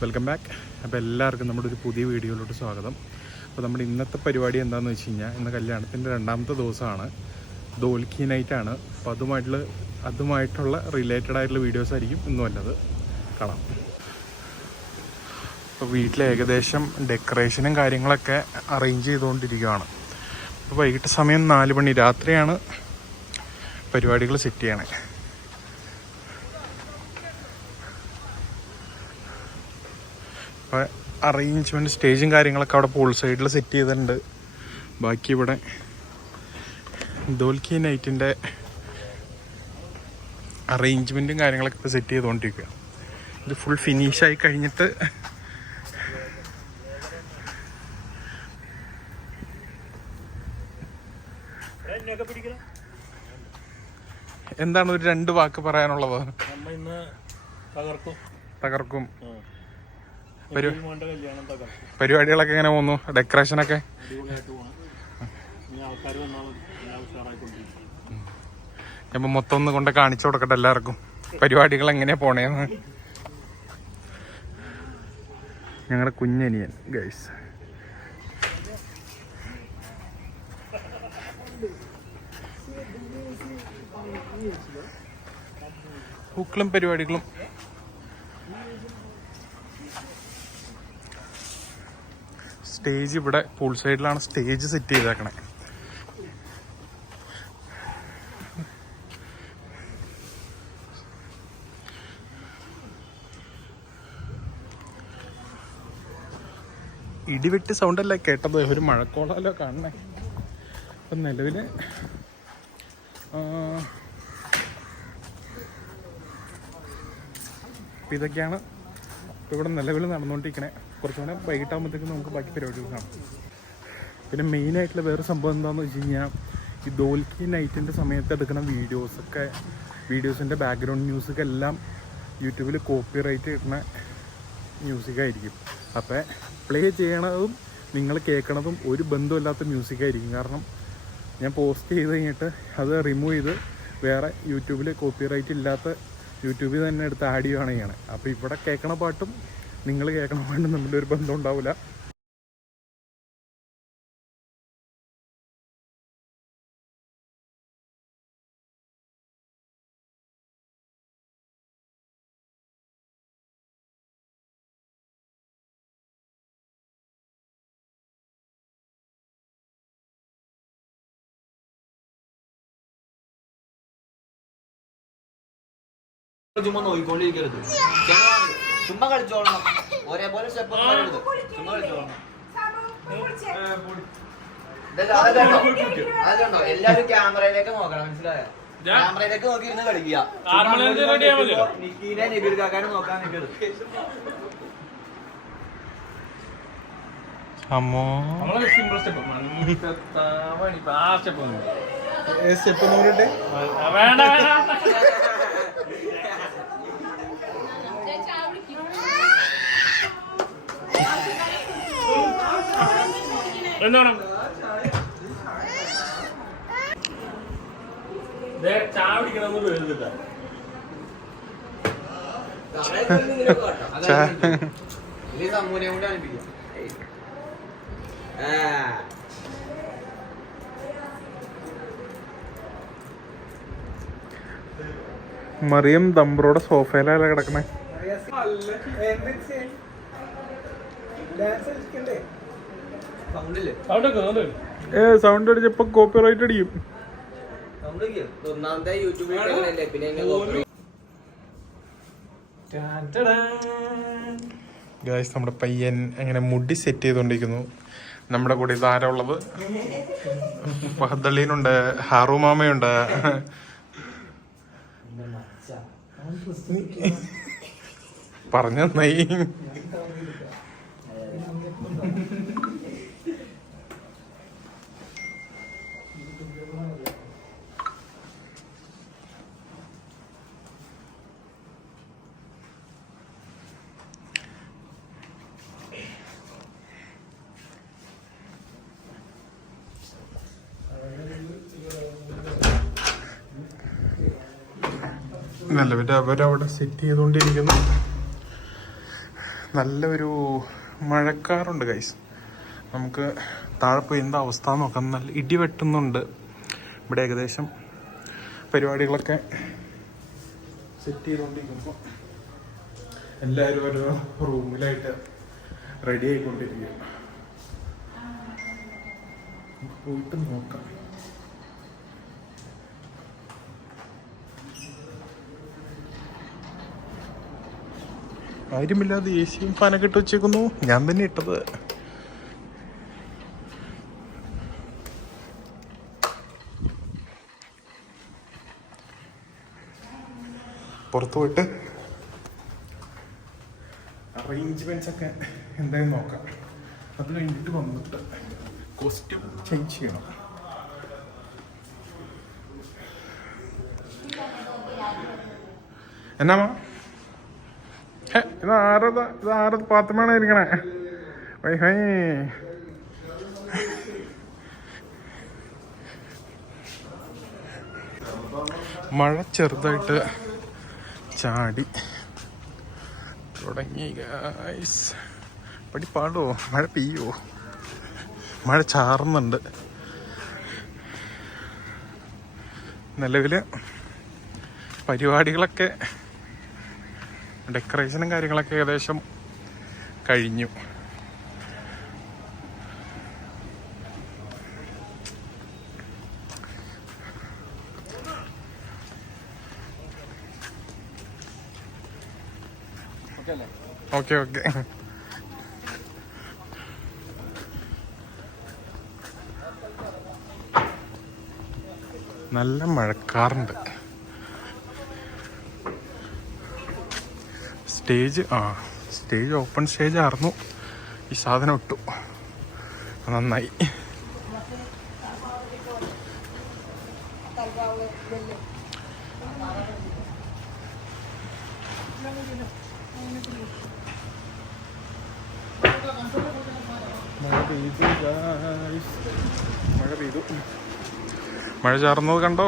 Welcome back. അപ്പോൾ എല്ലാവർക്കും നമ്മുടെ ഒരു പുതിയ വീഡിയോയിലോട്ട് സ്വാഗതം. അപ്പോൾ നമ്മുടെ ഇന്നത്തെ പരിപാടി എന്താണെന്ന് വെച്ച് കഴിഞ്ഞാൽ, ഇന്ന് കല്യാണത്തിൻ്റെ 2ാമത്തെ ദിവസമാണ്, ദോൽക്കി നൈറ്റാണ്. അപ്പോൾ അതുമായിട്ടുള്ള റിലേറ്റഡ് ആയിട്ടുള്ള വീഡിയോസ് ആയിരിക്കും ഇന്നും വന്നത്. കാണാം. അപ്പോൾ വീട്ടിൽ ഏകദേശം ഡെക്കറേഷനും കാര്യങ്ങളൊക്കെ അറേഞ്ച് ചെയ്തുകൊണ്ടിരിക്കുകയാണ്. അപ്പോൾ വൈകിട്ട് സമയം 4 മണി, രാത്രിയാണ് പരിപാടികൾ സെറ്റ് ചെയ്യണേ. അപ്പോൾ അറേഞ്ച്മെൻറ്റ് സ്റ്റേജും കാര്യങ്ങളൊക്കെ അവിടെ പൂൾ സൈഡിൽ സെറ്റ് ചെയ്തിട്ടുണ്ട്. ബാക്കി ഇവിടെ ദോൽക്കി നൈറ്റിൻ്റെ അറേഞ്ച്മെൻറ്റും കാര്യങ്ങളൊക്കെ ഇപ്പോൾ സെറ്റ് ചെയ്തുകൊണ്ടിരിക്കുക. ഇത് ഫുൾ ഫിനിഷായി കഴിഞ്ഞിട്ട് എന്താണ് ഒരു 2 വാക്ക് പറയാനുള്ളത്? തകർക്കും. പരിപാടികളൊക്കെ എങ്ങനെ പോകുന്നു? ഡെക്കറേഷനൊക്കെ ഞാൻ മൊത്തം ഒന്ന് കൊണ്ട് കാണിച്ചു കൊടുക്കട്ടെ എല്ലാവർക്കും പരിപാടികൾ എങ്ങനെയാ പോണേന്ന്. ഞങ്ങളുടെ കുഞ്ഞനിയൻ ഗൈസ്. പൂക്കളും പരിപാടികളും സ്റ്റേജ് ഇവിടെ പൂൾ സൈഡിലാണ് സ്റ്റേജ് സെറ്റ് ചെയ്തേക്കണേ. ഇടിവെട്ടി സൗണ്ടല്ലേ കേട്ടത്? ഒരു മഴക്കോളല്ലോ കാണണേ. അപ്പം നിലവിൽ ഇതൊക്കെയാണ് ഇവിടെ നിലവിൽ നടന്നുകൊണ്ടിരിക്കണേ. കുറച്ചുകൂടെ വൈകിട്ടാകുമ്പോഴത്തേക്കും നമുക്ക് ബാക്കി പരിപാടികൾ കാണാം. പിന്നെ മെയിനായിട്ടുള്ള വേറെ സംഭവം എന്താണെന്ന് വെച്ച് കഴിഞ്ഞാൽ, ഈ ദോൽക്കി നൈറ്റിൻ്റെ സമയത്ത് എടുക്കുന്ന വീഡിയോസിൻ്റെ ബാക്ക്ഗ്രൗണ്ട് മ്യൂസിക് എല്ലാം യൂട്യൂബിൽ കോപ്പിറൈറ്റ് കിട്ടുന്ന മ്യൂസിക്കായിരിക്കും. അപ്പോൾ പ്ലേ ചെയ്യണതും നിങ്ങൾ കേൾക്കണതും ഒരു ബന്ധമില്ലാത്ത മ്യൂസിക്കായിരിക്കും. കാരണം ഞാൻ പോസ്റ്റ് ചെയ്ത് കഴിഞ്ഞിട്ട് അത് റിമൂവ് ചെയ്ത് വേറെ യൂട്യൂബിൽ കോപ്പിറൈറ്റ് ഇല്ലാത്ത യൂട്യൂബിൽ തന്നെ എടുത്ത് ആഡ് ചെയ്യുകയാണ് ചെയ്യണത്. അപ്പോൾ ഇവിടെ കേൾക്കണ പാട്ടും നിങ്ങൾ കേൾക്കണ പാട്ടും തമ്മിൽ ഒരു ബന്ധം ഉണ്ടാവില്ല. ചുമ്മാ നോക്കിക്കൊണ്ടിരിക്കരുത്, ചുമ്മാ കളിച്ചോളണം. ഒരേപോലെ സ്റ്റെപ്പ് ചുമ്മാ കളിച്ചോളണം. അതുണ്ടോ എല്ലാരും ക്യാമറയിലേക്ക് നോക്കണം, മനസ്സിലായോ? ക്യാമറയിലേക്ക് നോക്കി ഇരുന്ന് കളിക്കുക. നിക്കീനെ നബീൽ കാക്കാനെ നോക്കാൻ നിൽക്കരുത്. എന്താണ് ചായ പിടിക്കണമെന്ന് പേരുന്നില്ല. മറിയം ദംബ്രോടെ സോഫയിലല്ല കിടക്കണേ. സൗണ്ട് അടിച്ചപ്പോ കോപ്പിറൈറ്റ് അടിക്കും. ഗൈസ്, നമ്മുടെ പയ്യൻ അങ്ങനെ മുടി സെറ്റ് ചെയ്തോണ്ടിരിക്കുന്നു. നമ്മുടെ കൂടെ ഇതാരാ ഉള്ളത്? ഫഹദലീനുണ്ട്, ഹാറൂമാമയുണ്ട്. പറഞ്ഞു നന്നായി. നിലവിൽ അവരവിടെ സെറ്റ് ചെയ്തുകൊണ്ടിരിക്കുന്നു. നല്ലൊരു മഴക്കാറുണ്ട് ഗൈസ്. നമുക്ക് താഴെ പോയി എന്താ അവസ്ഥ നോക്കാം. നല്ല ഇടി വെട്ടുന്നുണ്ട് ഇവിടെ. ഏകദേശം പരിപാടികളൊക്കെ സെറ്റ് ചെയ്തുകൊണ്ടിരിക്കുമ്പോൾ എല്ലാവരും ഓരോ റൂമിലായിട്ട് റെഡി ആയിക്കൊണ്ടിരിക്കുക. പോയിട്ട് നോക്കാം. ആരുമില്ലാതെ എ സിയും ഫാനൊക്കെ ഇട്ട് വെച്ചേക്കുന്നു. ഞാൻ തന്നെ ഇട്ടത്. പുറത്തു പോയിട്ട് അറേഞ്ച്മെന്റ്സ് ഒക്കെ എന്തായാലും നോക്കാം. അത് കഴിഞ്ഞിട്ട് വന്നിട്ട് കോസ്റ്റ്യൂം ചേഞ്ച് ചെയ്യണം. എന്നാ ഇതാരത് പാത്രമാണ് ഇരിക്കണേ. മഴ ചെറുതായിട്ട് ചാടി തുടങ്ങി ഗൈസ്. പാടോ മഴ പെയ്യോ? മഴ ചാറുന്നുണ്ട്. നിലവില് പരിപാടികളൊക്കെ ഡെക്കറേഷനും കാര്യങ്ങളൊക്കെ ഏകദേശം കഴിഞ്ഞു. ഓക്കെ നല്ല മഴക്കാറുണ്ട്. സ്റ്റേജ് ഓപ്പൺ സ്റ്റേജ് ആയിരുന്നു. ഈ സാധനം ഇട്ടു, നന്നായി. മഴ ചാറുന്നത് കണ്ടോ?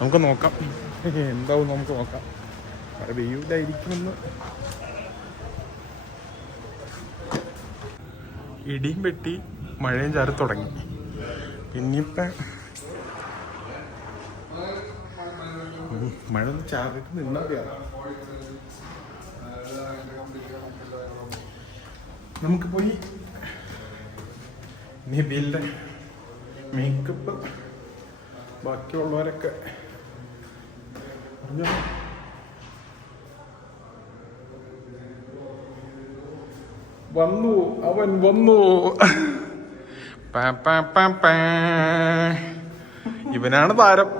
നമുക്ക് നോക്കാം എന്താവും. നമുക്ക് നോക്കാം. മഴ പെയ്യൂലായിരിക്കുമെന്ന്. ഇടിയും വെട്ടി മഴയും ചാറി തുടങ്ങി. പിന്നിപ്പം മഴ ഒന്ന് ചാറിട്ട് നിന്നാൽ മതിയാണ്. നമുക്ക് പോയി നിബിലിൻ്റെ മേക്കപ്പ് ബാക്കിയുള്ളവരൊക്കെ പറഞ്ഞു. അവൻ വന്നു. ഇവനാണ് താരം.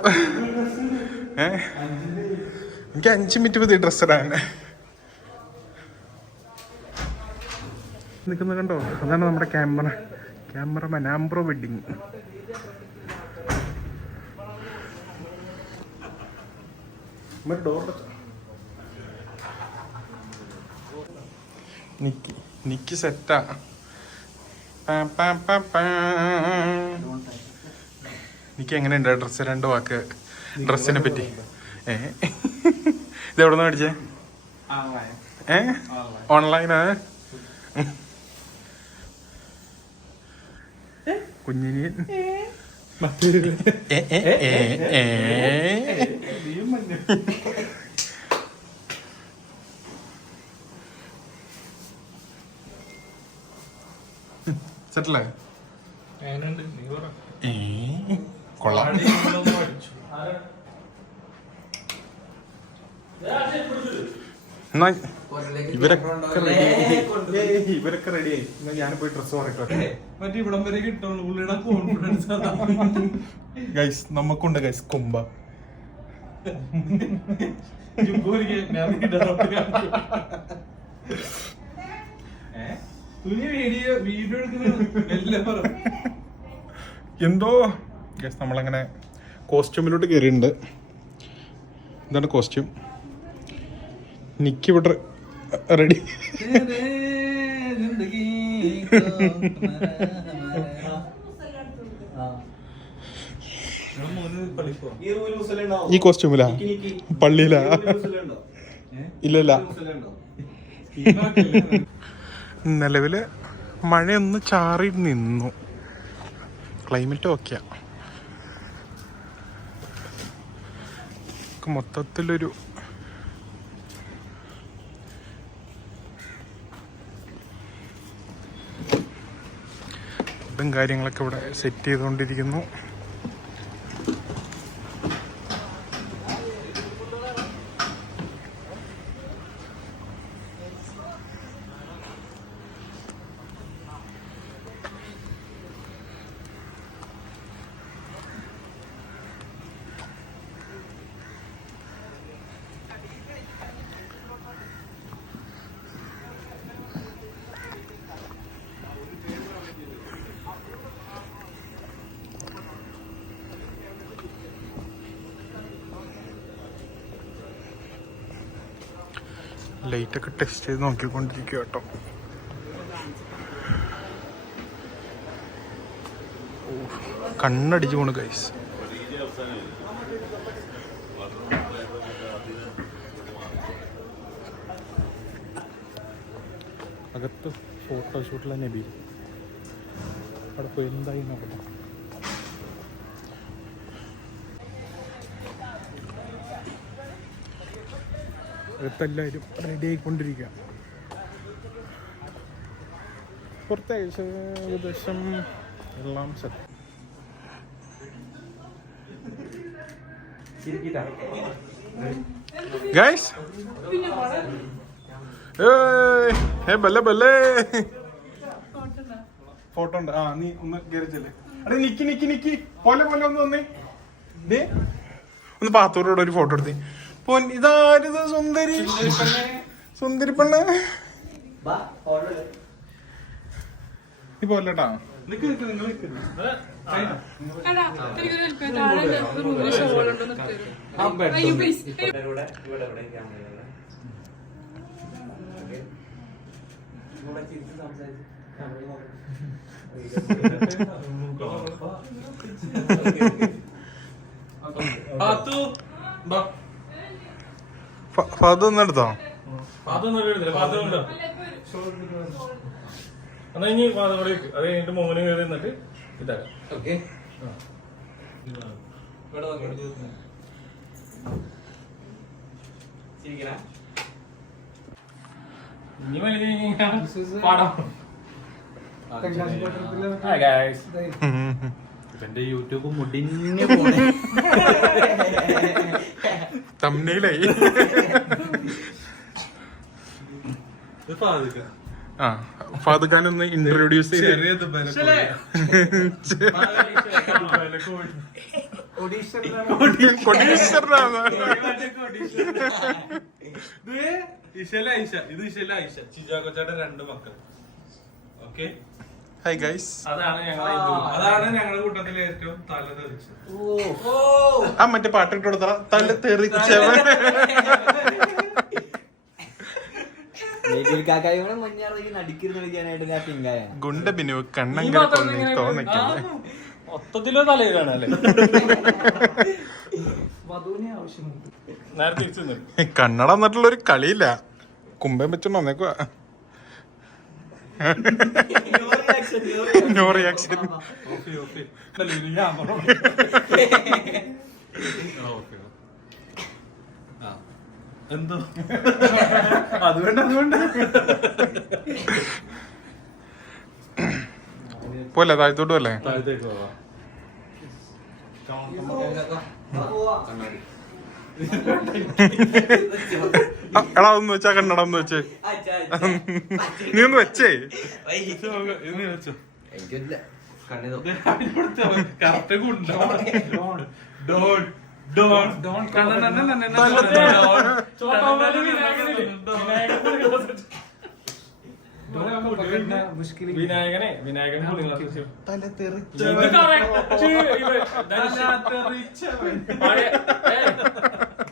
എനിക്ക് 5 മിനിറ്റ് മതി ഡ്രസ് ഇടാൻ. നിൽക്കുന്നത് കണ്ടോ? അതാണ് നമ്മുടെ ക്യാമറമാൻ ആംബ്രോ വെഡിങ്. നിക്ക് സെറ്റാ. നിക്ക് എങ്ങനെയുണ്ട് ഡ്രസ്സ്? 2 വാക്ക് ഡ്രസ്സിനെ പറ്റി. ഇതെവിടെ നിന്ന് മേടിച്ചേ? ഓൺലൈനാ? കുഞ്ഞിന് സെറ്റല്ലേ? കൊള്ളാം. ഇവരൊക്കെ റെഡിയായി. ഞാൻ പോയി ഡ്രസ് ഗൈസ്. നമുക്കുണ്ട് ഗൈസ് കുംഭ. എന്തോ ഗൈസ് നമ്മളങ്ങനെ കോസ്റ്റ്യൂമിലോട്ട് കയറിയിട്ടുണ്ട്. എന്താണ് കോസ്റ്റ്യൂം? നിക്ക് ഇവിടെ റെഡി. ഈ കോസ്റ്റ്യൂമിലാ പള്ളിയിലാ ഇല്ലല്ല. നിലവില് മഴയൊന്ന് ചാറി നിന്നു, ക്ലൈമറ്റ് ഓക്കെയാ. മൊത്തത്തിലൊരു ഫുഡും കാര്യങ്ങളൊക്കെ ഇവിടെ സെറ്റ് ചെയ്തുകൊണ്ടിരിക്കുന്നു. ലൈറ്റൊക്കെ ടെസ്റ്റ് ചെയ്ത് നോക്കിക്കൊണ്ടിരിക്കുക കേട്ടോ. കണ്ണടിച്ചു പോണു ഗൈസ്. അകത്ത് ഫോട്ടോഷൂട്ടിലെ നബി അവിടെ പോയി എന്തായി നോക്കട്ടെ. അകത്തെല്ലാവരും റെഡി ആയിക്കൊണ്ടിരിക്കുക. പുറത്തെ ഏകദേശം എല്ലാം സെറ്റ്. ഗൈസ് ബല്ലേ ബല്ലേ ഫോട്ടോ ഉണ്ട്. ആ നീ ഒന്ന് കയറിച്ചല്ലേ. അതെ നിക്കി നിക്കി നിക്കി പോലെ പോലെ ഒന്ന് വന്നേ. ദേ ഒന്ന് പാത്തോടെ ഒരു ഫോട്ടോ എടുത്തേ. ഇതാരിത് സുന്ദരി സുന്ദരി പെണ്ണ്. നീ പോലെട്ടാ. അതൊന്നെടുത്തോ? എന്നാ ഇനി അത് കഴിഞ്ഞിട്ട് മോന് കയറി നിന്നിട്ട് ഇതാക്കാം. ഓക്കെ എന്റെ യൂട്യൂബ് മുടിഞ്ഞു പോണേ. തമ്മിലായി. ആ ഫാദുഖാനൊന്ന് ഇൻട്രൊഡ്യൂസ് ചെയ്ത്. ഇത് ഇഷല ഐഷ ചിജാക്കോച്ചയുടെ 2 മക്കൾ. Okay hi guys. അതാണ് ഞങ്ങളുടെ കൂട്ടത്തിലെ ഏറ്റവും തല തെറിച്ചത്. ആ മറ്റേ പാട്ടിട്ട് കൊടുത്ത തല തെറിച്ചവൻ. ഗുണ്ടബിനു കണ്ണങ്കര തോന്നിക്കുന്നു. മൊത്തത്തിലോ തലയിലാണ് അല്ലേ? നേരെ തിരിച്ചു കണ്ണട എന്നിട്ടുള്ള ഒരു കളിയില്ല. കുമ്പം വെച്ചോണ്ട് വന്നേക്കുവാ. No reaction. എന്തോ അതുകൊണ്ട് പോലെ താഴത്തോട്ട് പോലെ. താഴത്തേക്ക് പോവാ. എടാ ഒന്ന് വെച്ചാ കണ്ണട ഒന്ന് വെച്ചേ. നീ ഒന്ന് വെച്ചേ. വിനായകൻ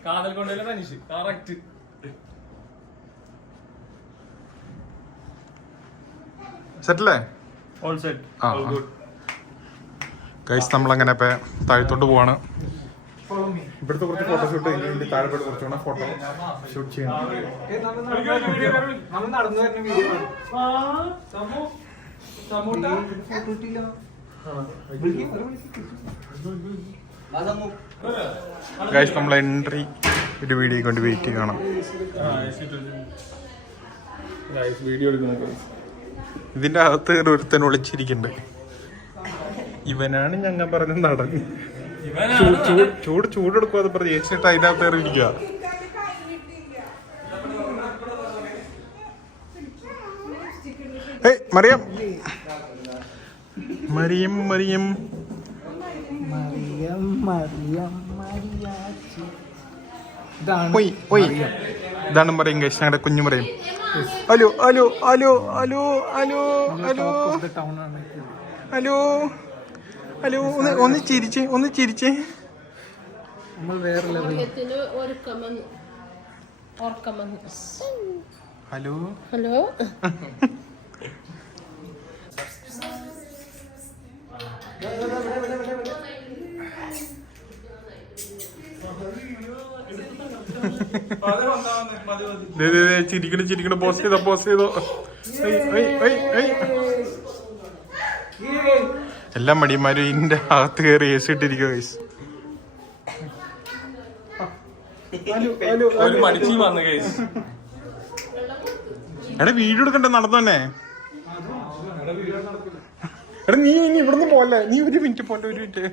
കാതൽ കൊണ്ടല്ലേ തനിഷ് കറക്റ്റ്. സെറ്റല്ലേ? All set. ആ All good. ഗൈസ് നമ്മളങ്ങനെ ഇപ്പൊ താഴത്തോട്ട് പോവാണ്. ഇവിടുത്തെ കുറച്ച് ഫോട്ടോഷൂട്ട് കഴിഞ്ഞ് താഴെ പോയിട്ട് കുറച്ചുകൂടെ ഫോട്ടോ ഷൂട്ട് ചെയ്യണം. ഗൈസ് നമ്മൾ എൻട്രി ഒരു വീഡിയോ കൊണ്ട് വെയിറ്റ് ചെയ്യണം. വീഡിയോ എടുക്കുന്നു. ഇതിന്റെ അകത്ത് ഒരുത്തൻ ഒളിച്ചിരിക്കണ്ടേ. ഇവനാണ് ഞങ്ങൾ പറഞ്ഞ നടൻ. ചൂടെടുക്കുക പറഞ്ഞ് ചേച്ചിട്ട് അതിന്റെ അകത്ത് കയറിയിരിക്കുക. മറിയം മറിയം മറിയം ഇതാണ് പറയും കഴിച്ച് ഞങ്ങളുടെ കുഞ്ഞു പറയും. Hello hello hello hello hello hello hello hello ഒന്ന് ചിരിച്ചേ, ഒന്ന് ചിരിച്ചേ. Hello hello. ചിരിക്കണം പോസ്റ്റ് ചെയ്തോ. എല്ലാ മടിയന്മാരും ഇതിന്റെ അകത്ത് കയറി ഏസി ഇട്ടിരിക്കുക. എടാ വീഡിയോ എടുക്കണ്ടേ, നടന്നു തന്നെ. എടാ നീ ഇനി ഇവിടുന്ന് പോലെ, നീ ഒരു മിനിറ്റ് പോലെ, ഒരു മിനിറ്റ്.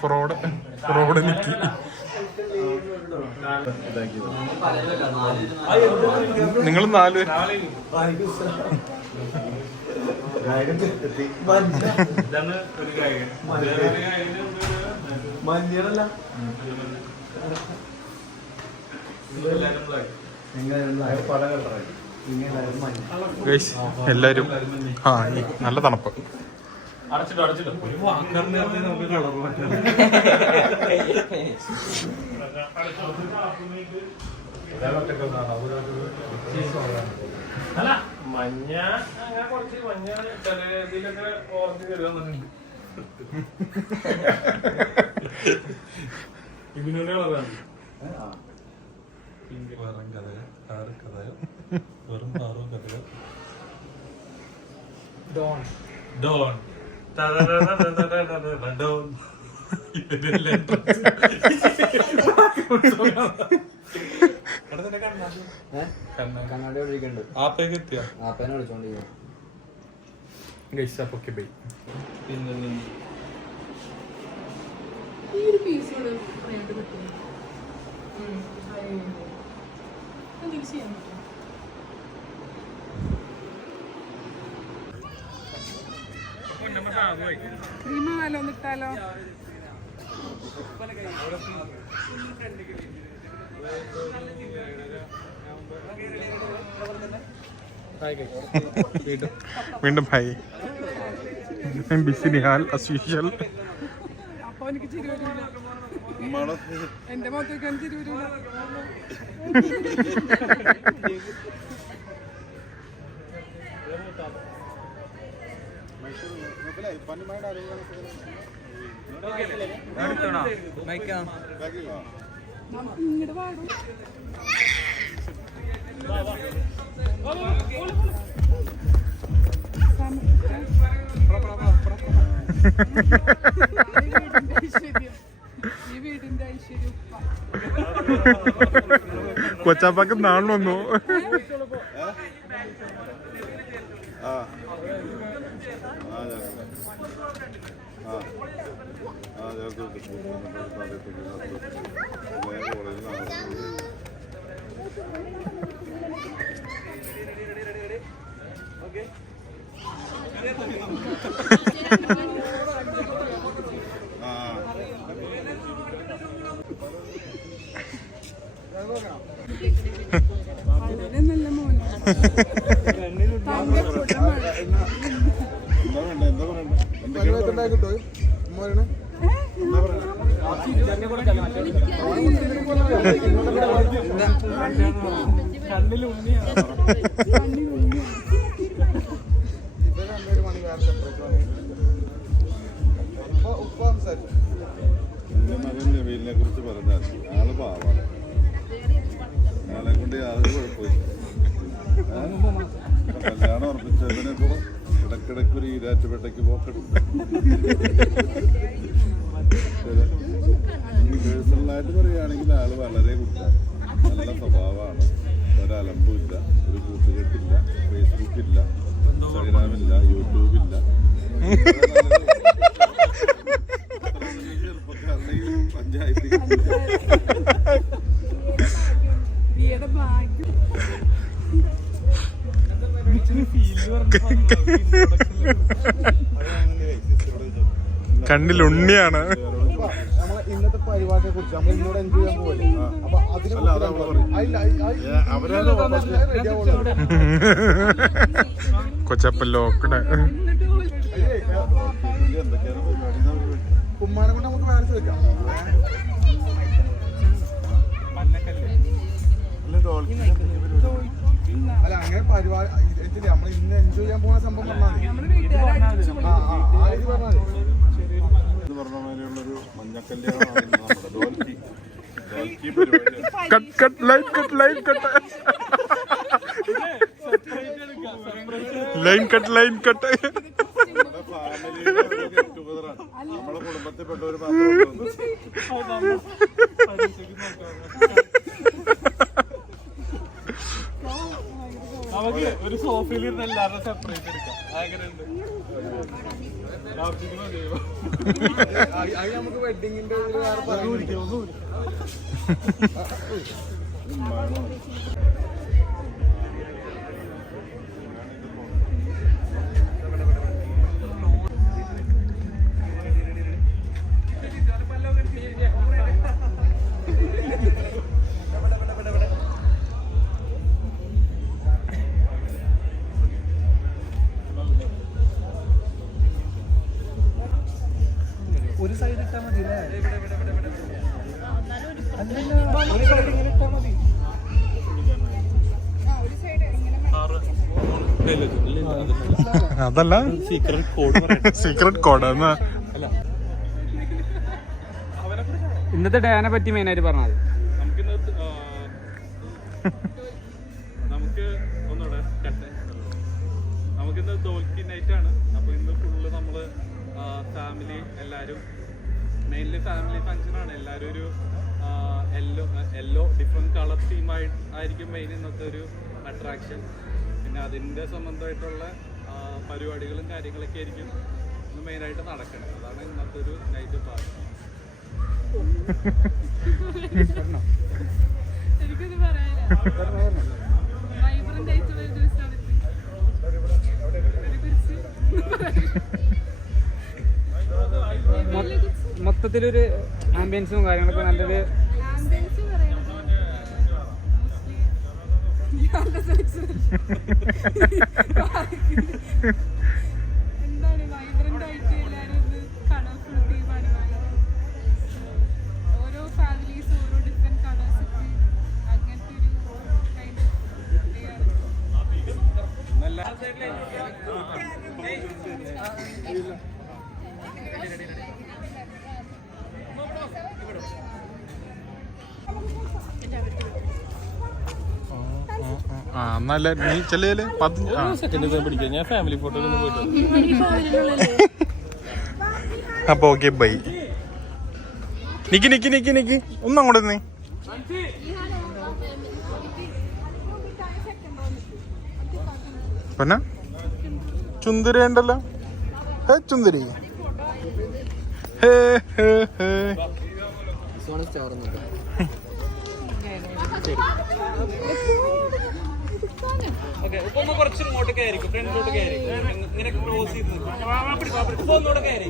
ഫ്രോഡ് നിക്കി. നിങ്ങൾ 4 എല്ലാരും. നല്ല തണുപ്പ്. അല്ല മഞ്ഞ അങ്ങനെ കുറച്ച് മഞ്ഞ ചില ഇതിലൊക്കെ ഓറഞ്ച് കയറുന്നുണ്ട്. ഇതിനുള്ള കളറാണ്. വെറും കഥകൾ, 6 കഥകൾ, വെറും 6 കഥകൾ. Don don don. കണ്ണാടി വിളിക്കണ്ട്. ആപ്പേക്ക് എത്തിയ ആപ്പേനെ വിളിച്ചോണ്ടിരിക്കും. പിന്നെ ഈ ഒരു പീസ് ഇവിടെ ഫ്രണ്ട് കിട്ടും. എന്തെങ്കിലും ചെയ്യാൻ പറ്റും. ക്രീമാലോ ഒന്നിട്ടാലോ? വീണ്ടും hi. Busy Nihal as usual. അപ്പൊ എനിക്ക് ചിരി വരില്ല. എന്റെ മുഖത്തേക്ക് ചിരി വരില്ല. ഇങ്ങോട്ട് പാടും. ഈ വീടിന്റെ ഐശ്വര്യം. കൊച്ചാപ്പാക്ക് നാളെ വന്നു. വളരെ നല്ല മോനാണ്. എന്റെ മകൻ നബീലിനെ കുറിച്ച് പറഞ്ഞാൽ ആള് പാവാണ്. ആളെ കൊണ്ട് യാതൊരു കുഴപ്പമില്ല. കല്യാണം ഉറപ്പിച്ചതിനിപ്പോ ഇടക്കിടയ്ക്ക് ഒരു ഈരാറ്റുപേട്ടയ്ക്ക് പോക്കെടുക്കും. പേഴ്സണലായിട്ട് പറയുകയാണെങ്കിൽ ആള് വളരെ കുട്ടാണ്, നല്ല സ്വഭാവമാണ്. ഒരലമ്പുമില്ല, ഒരു കൂട്ടുകെട്ടില്ല, ഫേസ്ബുക്കില്ല, ഇൻസ്റ്റാഗ്രാമില്ല, യൂട്യൂബില്ല. ചെറുപ്പക്കാരുടെ പഞ്ചായത്തിൽ കണ്ണിലുണ്ണിയാണ്. ഇന്നത്തെ പരിപാടിയെ കുറിച്ച് നമ്മൾ ഇന്നോട് എൻജോയ് ചെയ്യാൻ പോലെ അപ്പൊ കൊച്ചപ്പല്ലോക്കടെ എന്തൊക്കെയാണ് പരിപാടി കുമ്മാനെ കൊണ്ട് നമുക്ക് വേറെ ചോദിക്കാം. അല്ല അങ്ങനെ പരിപാടി നമ്മൾ ഇന്ന് എൻജോയ് ചെയ്യാൻ പോകുന്ന സംഭവം പറഞ്ഞാൽ പറഞ്ഞ മാതിരിയുള്ളൊരു മഞ്ഞക്കല്യാണമാണ് നമ്മുടെ ഡോൽക്കി പരിപാടി. Cut cut line cut line cut line cut line cut. നമ്മുടെ ഫാമിലിയുടെ ഒരു ഗെറ്റ് ടുഗദറാണ്. നമ്മുടെ കുടുംബത്തിൽപ്പെട്ട ഒരു മാത്രം നമുക്ക് ഒരു സോഫയിൽ ഇരുന്ന് എല്ലാവരും സെപ്പറേറ്റ് എടുക്കാം. അങ്ങനെയുണ്ട്. അത് നമുക്ക് വെഡിങ്ങിന്റെ ഒരു വേറെ പറയാൻ ഒരു സൈഡ് ഇട്ടാ മതി അതല്ല സീക്രട്ട് കോഡ് എന്നാ. ഇന്നത്തെ ഡേനെ പറ്റി മെയിനായിട്ട് പറഞ്ഞാൽ നമുക്ക് ഒന്നുകൂടെ നമുക്കിന്ന് ദോൽക്കി നൈറ്റ് ആണ്. അപ്പൊ ഇന്ന് ഫുള്ള് നമ്മള് ഫാമിലി എല്ലാവരും, മെയിൻലി ഫാമിലി ഫങ്ഷനാണ്. എല്ലാവരും ഒരു യെല്ലോ ഡിഫറെൻറ്റ് കളർ ആയിരിക്കും മെയിൻ ഇന്നത്തെ ഒരു അട്രാക്ഷൻ. പിന്നെ അതിൻ്റെ സംബന്ധമായിട്ടുള്ള പരിപാടികളും കാര്യങ്ങളൊക്കെ ആയിരിക്കും ഇന്ന് മെയിനായിട്ട് നടക്കുന്നത്. അതാണ് ഇന്നത്തെ ഒരു നൈറ്റ് പാർട്ടി. എനിക്കൊന്നും പറയാനില്ല. വൈബ്രന്റ് ആയിട്ടുള്ള ഒരു ദിവസമാണ് മൊത്തത്തിലൊരു ആംബിയൻസും കാര്യങ്ങളൊക്കെ നല്ലൊരു എന്താണ് വൈബ്രന്റ് ആയിട്ട് എല്ലാവരും ഒന്ന് കളർഫുൾ തീമാണ്. ഓരോ ഫാമിലീസ് ഓരോ ഡിഫറെന്റ് കളേഴ്സ് ഒക്കെ അങ്ങനത്തെ ഒരു കൈൻഡ് നല്ല നീ ചെല്ലേ സെക്കൻഡ് പിടിക്കാം. ഞാൻ ഫാമിലി ഫോട്ടോയിലൊന്നും പോയിട്ട് അപ്പൊ ഓക്കെ ബൈ. നിക്ക് നിക്ക് നിക്ക് നിക്ക് ഒന്നും അങ്ങോട്ട് നീ പിന്നെ ചുന്ദരി ഉണ്ടല്ലോ. ഹേ ചുന്ദരി ഹേ ഹേ ഹേ. ഒന്ന് കുറച്ച് ഇങ്ങോട്ട് കയറിക്കും, ഫ്രണ്ടിലോട്ട് കയറിക്കും, ഇങ്ങനെ ക്ലോസ് ചെയ്ത് ഒന്നുകൂടെ കയറി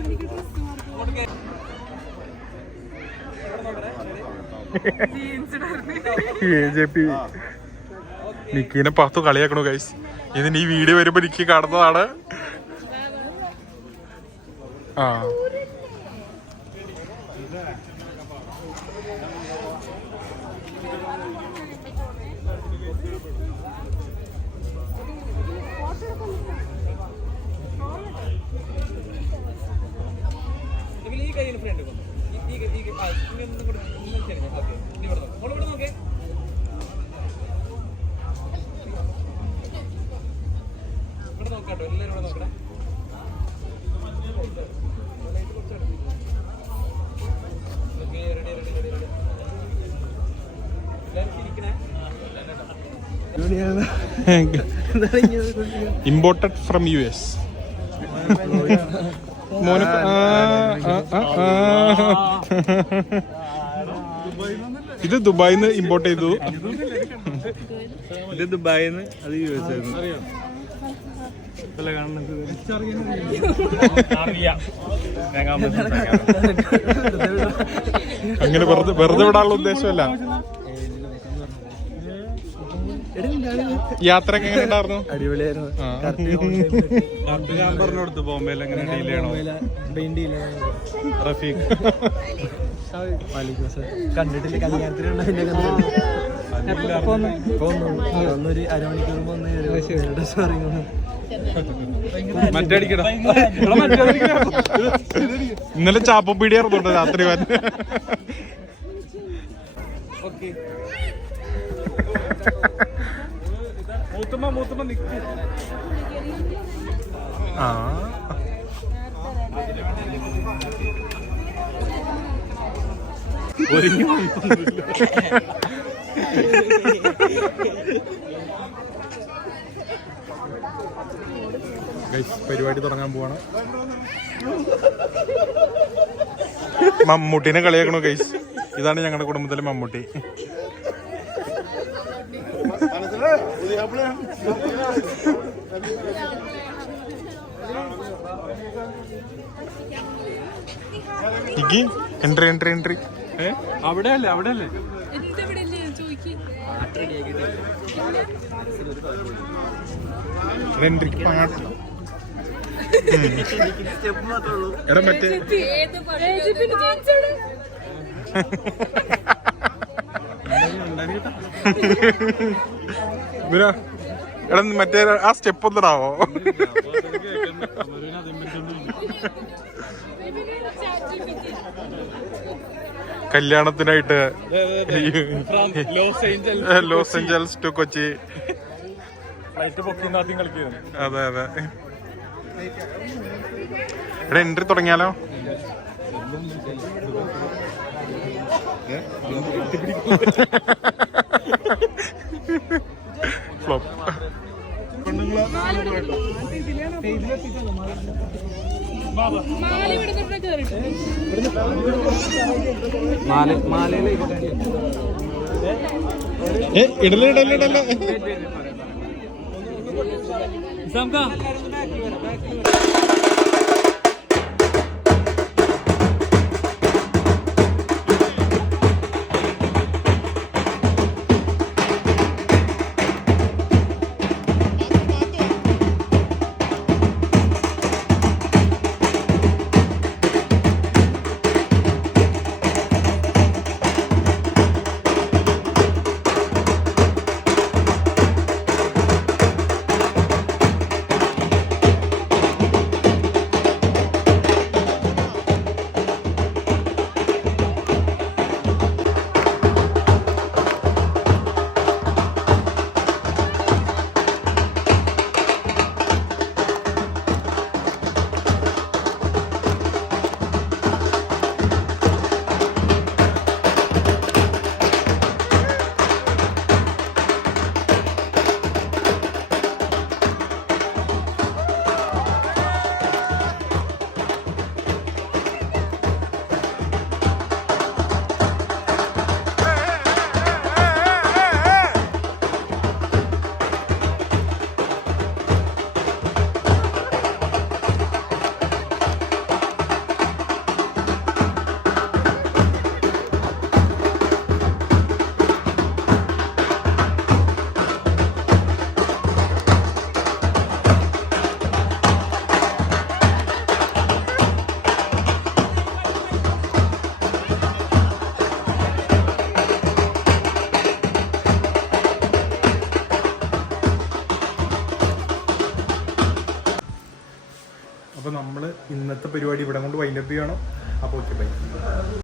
നിക്കിനെ പത്തു കളിയാക്കണു ഗൈസ്. ഇതിന് ഈ വീഡിയോ വരുമ്പോ നിക്ക് കാണുന്നതാണ്. ആ നോക്കാട്ടോ, എല്ലാവരും ഇവിടെ നോക്കണേ. Imported from US. മോന് ഇത് ദുബായിന്ന് ഇമ്പോർട്ട് ചെയ്തു. ഇത് ദുബായിന്ന്, അത് US ആയിരുന്നു. അങ്ങനെ വെറുതെ വിടാനുള്ള ഉദ്ദേശമല്ല. യാത്രയൊക്കെ എങ്ങനെ ഉണ്ടായിരുന്നു? അടിപൊളിയായിരുന്നു. ഞാൻ പറഞ്ഞു കൊടുത്തു ബോംബെയിൽ എങ്ങനെ ഡീൽ ചെയ്യണോ. റഫീഖ് കണ്ടിട്ടില്ല, കല്യാണത്തിനുണ്ടൊരു അരമണിക്കൂർ മറ്റടിക്കണം. ഇന്നലെ ചാപ്പപ്പീടിയായിരുന്നുണ്ട് രാത്രി വന്ന്. മൂത്തുമ്മ നിക്ക്. ആ ഒരുങ്ങി പരിപാടി തുടങ്ങാൻ പോവാണ്. മമ്മൂട്ടിനെ കളിയാക്കണോ ഗൈസ്? ഇതാണ് ഞങ്ങളുടെ കുടുംബത്തിലെ മമ്മൂട്ടി. Entry entry entry. അവിടെ അല്ലേ എൻട്രിക്ക് പാട്ട്. എടാ മറ്റേ എടാ മറ്റേ ആ സ്റ്റെപ്പ് ഒന്നിടാവോ? കല്യാണത്തിനായിട്ട് ലോസ് ഏഞ്ചൽസ് ടു കൊച്ചി. അതെ അതെ. എടാ എൻട്രി തുടങ്ങിയാലോ? ഫ്ലോപ്പ്. ഇടല് ഇടല് ഇടല്. അപ്പോൾ നമ്മൾ ഇന്നത്തെ പരിപാടി ഇവിടെ കൊണ്ട് വൈൻഡപ്പ് ചെയ്യണം. അപ്പോൾ ഓക്കെ ബൈ.